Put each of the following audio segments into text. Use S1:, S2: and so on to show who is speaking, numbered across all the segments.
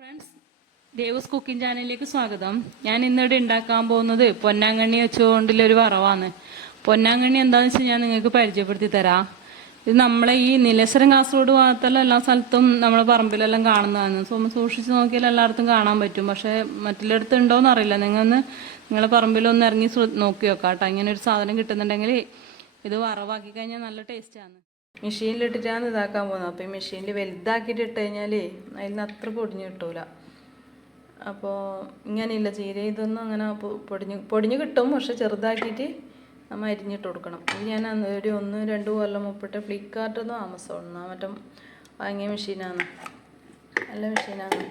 S1: Friends Devas cooking ചാനലിലേക്ക് സ്വാഗതം. ഞാൻ ഇന്നിവിടെ ഉണ്ടാക്കാൻ പോകുന്നത് പൊന്നാങ്കണ്ണി വെച്ചുകൊണ്ടുള്ള ഒരു വറവാണ്. പൊന്നാങ്കണ്ണി എന്താണെന്ന് വെച്ചാൽ ഞാൻ നിങ്ങൾക്ക് പരിചയപ്പെടുത്തി തരാം. ഇത് നമ്മളെ ഈ നിലശ്വരം കാസർഗോഡ് ഭാഗത്തുള്ള എല്ലാ സ്ഥലത്തും നമ്മളെ പറമ്പിലെല്ലാം കാണുന്നതാണ്. സോ സൂക്ഷിച്ച് നോക്കിയാൽ എല്ലായിടത്തും കാണാൻ പറ്റും. പക്ഷേ മറ്റുള്ളിടത്ത് ഉണ്ടോയെന്ന് അറിയില്ല. നിങ്ങൾ ഒന്ന് നിങ്ങളെ പറമ്പിലൊന്ന് ഇറങ്ങി നോക്കി നോക്കാം കേട്ടോ ഇങ്ങനെ ഒരു സാധനം കിട്ടുന്നുണ്ടെങ്കിൽ ഇത് വറവാക്കി കഴിഞ്ഞാൽ നല്ല ടേസ്റ്റാണ് മെഷീനിലിട്ടിട്ടാണ് ഇതാക്കാൻ പോകുന്നത്. അപ്പോൾ ഈ മെഷീനിൽ വലുതാക്കിയിട്ട് ഇട്ട് കഴിഞ്ഞാൽ അതിൽ നിന്ന് അത്ര പൊടിഞ്ഞ് കിട്ടൂല. അപ്പോൾ ഇങ്ങനെയില്ല ചീര ഇതൊന്നും അങ്ങനെ പൊടിഞ്ഞ് പൊടിഞ്ഞ് കിട്ടും. പക്ഷെ ചെറുതാക്കിയിട്ട് നമ്മൾ അരിഞ്ഞിട്ട് കൊടുക്കണം. ഇത് ഞാൻ ഒരു ഒന്ന് രണ്ട് കൊല്ലം മുപ്പിട്ട് ഫ്ലിപ്കാർട്ടിൽ ആമസോണിൽ മറ്റേ വാങ്ങിയ മെഷീനാണ്. നല്ല മെഷീനാണ്.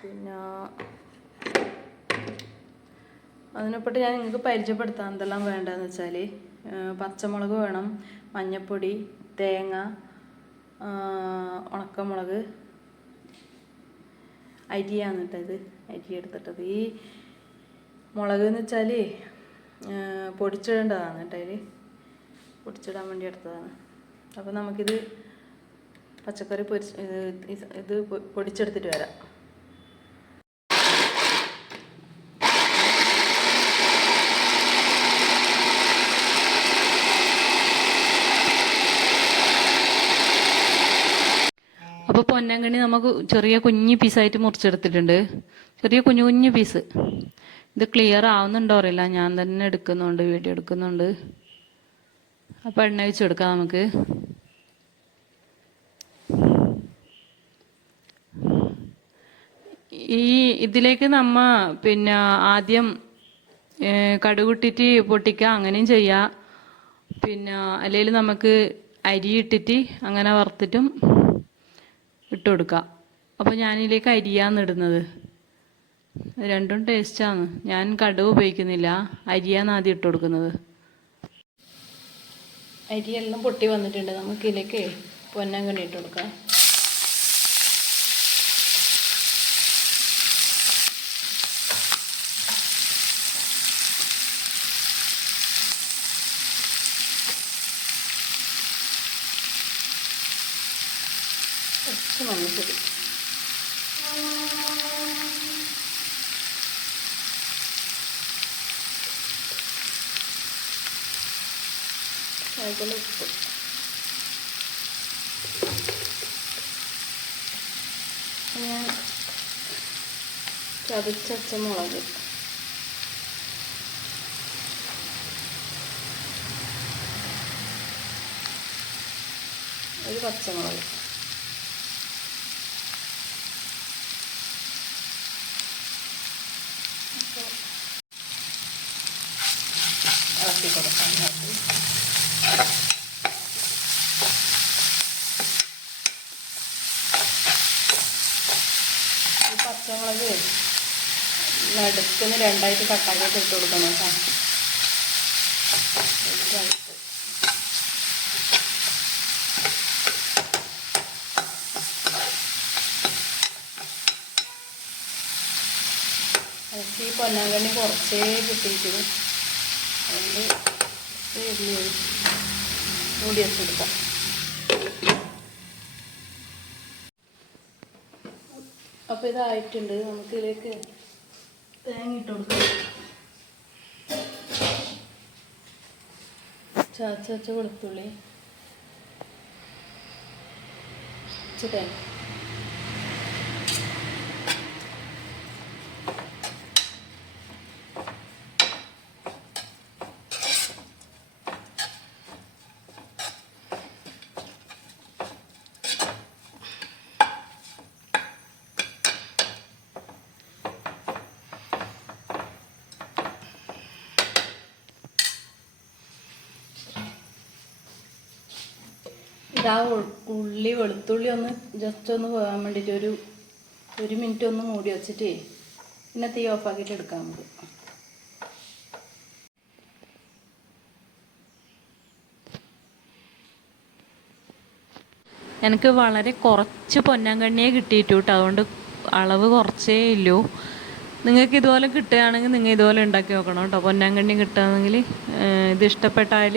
S1: പിന്നെ അതിനെപ്പറ്റി ഞാൻ നിങ്ങൾക്ക് പരിചയപ്പെടുത്താം എന്തെല്ലാം വേണ്ടതെന്ന് വെച്ചാൽ പച്ചമുളക് വേണം മഞ്ഞൾപ്പൊടി തേങ്ങ ഉണക്കമുളക്. അരിയാണ് ഇട്ടത് അരി എടുത്തിട്ടത്. ഈ മുളക് എന്ന് വെച്ചാൽ പൊടിച്ചിടേണ്ടതാണ് കേട്ടോ അതിൽ പൊടിച്ചിടാൻ വേണ്ടി എടുത്തതാണ്. അപ്പോൾ നമുക്കിത് പച്ചക്കറി പൊരി ഇത് പൊടിച്ചെടുത്തിട്ട് വരാം. അപ്പോൾ പൊന്നങ്കണി നമുക്ക് ചെറിയ കുഞ്ഞു പീസായിട്ട് മുറിച്ചെടുത്തിട്ടുണ്ട്. ചെറിയ കുഞ്ഞു കുഞ്ഞു പീസ് ഇത് ക്ലിയർ ആവുന്നുണ്ടോ അറിയില്ല. ഞാൻ തന്നെ എടുക്കുന്നുണ്ട് വീഡിയോ എടുക്കുന്നുണ്ട്. അപ്പോൾ എണ്ണ വെച്ച് കൊടുക്കാം നമുക്ക്. ഈ ഇതിലേക്ക് നമ്മ പിന്നെ ആദ്യം കടുകുട്ടിട്ട് പൊട്ടിക്കുക അങ്ങനെയും ചെയ്യാം. പിന്നെ അല്ലെങ്കിൽ നമുക്ക് അരി ഇട്ടിട്ട് അങ്ങനെ വറുത്തിട്ടും ഇട്ട് കൊടുക്കുക അപ്പോൾ ഞാനിതിലേക്ക് അരിയാണ് ഇടുന്നത്. രണ്ടും ടേസ്റ്റാണ് ഞാൻ കടുവ് ഉപയോഗിക്കുന്നില്ല. അരിയാണ് ആദ്യം ഇട്ട് കൊടുക്കുന്നത് അരിയെല്ലാം പൊട്ടി വന്നിട്ടുണ്ട്. നമുക്കിതിലേക്ക് പൊന്നാങ്കണ്ണി ഇട്ട് കൊടുക്കാം കുറച്ച് മഞ്ഞൾപ്പൊടി അതുപോലെ ഉപ്പ് ഞാൻ ചതച്ചച്ച മുളക്. ഒരു പച്ചമുളക് അപ്പോൾ ഇളക്കി കൊടുക്കാം ഇളക്കി പച്ചമുളക് നടുക്കുന്ന രണ്ടായിട്ട് കട്ടാക്കിയിട്ട് ഇട്ട് കൊടുക്കണം കേട്ടോ. എനിക്ക് ഈ പൊന്നാങ്കണ്ണി കുറച്ചേ കിട്ടിയിരിക്കുന്നു വലിയ മൂടി വെച്ചെടുക്കാം. അപ്പോൾ ഇതായിട്ടുണ്ട്. നമുക്ക് ഇതിലേക്ക് തേങ്ങ ഇട്ട് കൊടുക്കാം. ചാച്ച വെച്ച വെളുത്തുള്ളി. തേങ്ങ. ഉ- ഉള്ളി വെളുത്തുള്ളി ഒന്ന് ജസ്റ്റ് ഒന്ന് പോകാൻ വേണ്ടിയിട്ട് ഒരു ഒരു മിനിറ്റ് ഒന്ന് മൂടി വെച്ചിട്ടേ പിന്നെ തീ ഓഫാക്കിയിട്ട് എടുക്കാം നമുക്ക് എനിക്ക് വളരെ കുറച്ച് പൊന്നാങ്കണ്ണിയെ കിട്ടിയിട്ടു കേട്ടോ അതുകൊണ്ട് അളവ് കുറച്ചേ ഇല്ലൂ. നിങ്ങൾക്ക് ഇതുപോലെ കിട്ടുകയാണെങ്കിൽ നിങ്ങൾ ഇതുപോലെ ഉണ്ടാക്കി നോക്കണം കേട്ടോ പൊന്നാങ്കണ്ണി കിട്ടുകയാണെങ്കിൽ ഇത് ഇഷ്ടപ്പെട്ടാൽ